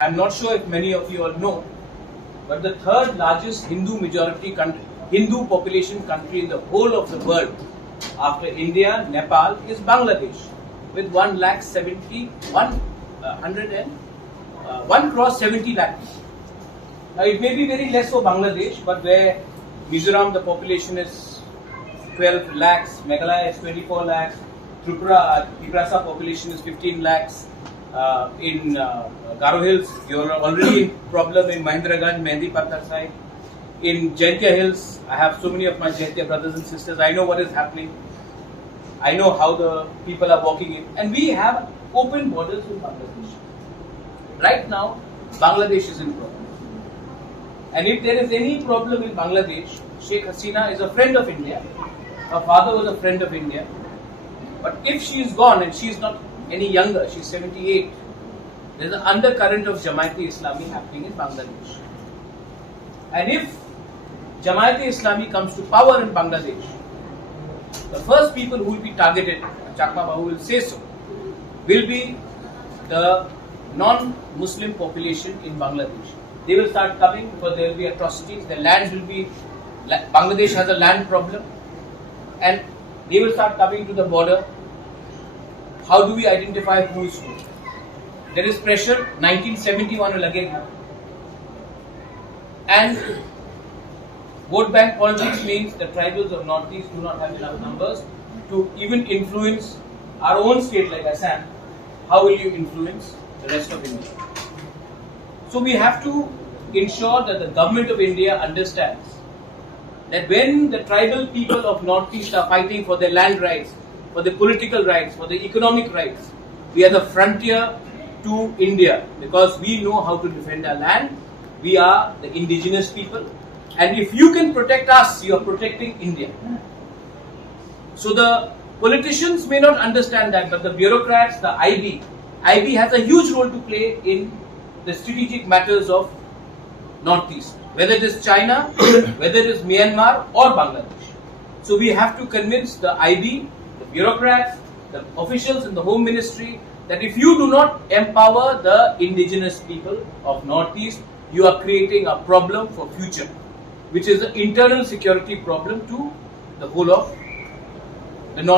I'm not sure if many of you all know, but the third largest Hindu majority country, Hindu population country in the whole of the world after India, Nepal is Bangladesh with 1 crore 70 lakh. Now it may be very less for Bangladesh, but where Mizoram the population is 12 lakhs, Meghalaya is 24 lakhs, Tripura population is 15 lakhs. In Garo Hills, you are already in problem in Mahendraganj, Mehndi Patthar side. In Jaintia Hills, I have so many of my Jaintia brothers and sisters. I know what is happening. I know how the people are walking in. And we have open borders with Bangladesh. Right now, Bangladesh is in problem. And if there is any problem in Bangladesh, Sheikh Hasina is a friend of India. Her father was a friend of India. But if she is gone and she is not any younger, she's 78, there is an undercurrent of Jamaat-e-Islami happening in Bangladesh. And if Jamaat-e-Islami comes to power in Bangladesh, the first people who will be targeted, Chakma Babu will say so, will be the non-Muslim population in Bangladesh. They will start coming because there will be atrocities, the lands will be, Bangladesh has a land problem, and they will start coming to the border. How do we identify who is who? There is pressure. 1971 will again happen. And vote bank politics means the tribals of Northeast do not have enough numbers to even influence our own state like Assam. How will you influence the rest of India? So we have to ensure that the government of India understands that when the tribal people of Northeast are fighting for their land rights, for the political rights, for the economic rights, we are the frontier to India because we know how to defend our land. We are the indigenous people, and if you can protect us, you are protecting India. So the politicians may not understand that, but the bureaucrats, the IB has a huge role to play in the strategic matters of Northeast, whether it is China, whether it is Myanmar or Bangladesh. So we have to convince the IB, the bureaucrats, the officials in the Home Ministry, that if you do not empower the indigenous people of Northeast, you are creating a problem for future, which is an internal security problem to the whole of the North.